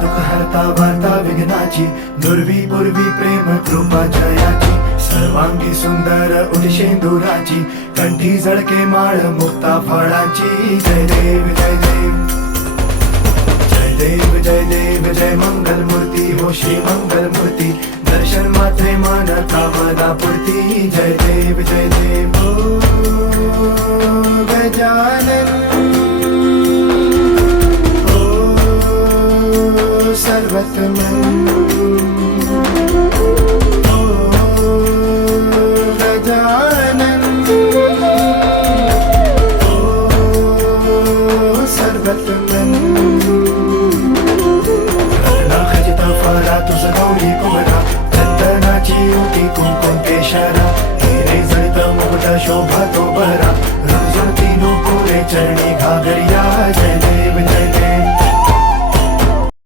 दुःख हरता वार्ता विघ्नाची, नुरवी पूर्वी प्रेम कृपा जयाची, सर्वांगी सुंदर उदिशेंदुराची, कंठी जळके माळ मुक्ता फळाची. जय देव जय देव जय देव जय देव जय मंगल मूर्ती हो श्री मंगल मूर्ती, दर्शन मात्रे मान कामना पूर्ती. जय देव जय देव हो गजानन हो सर्वतमन.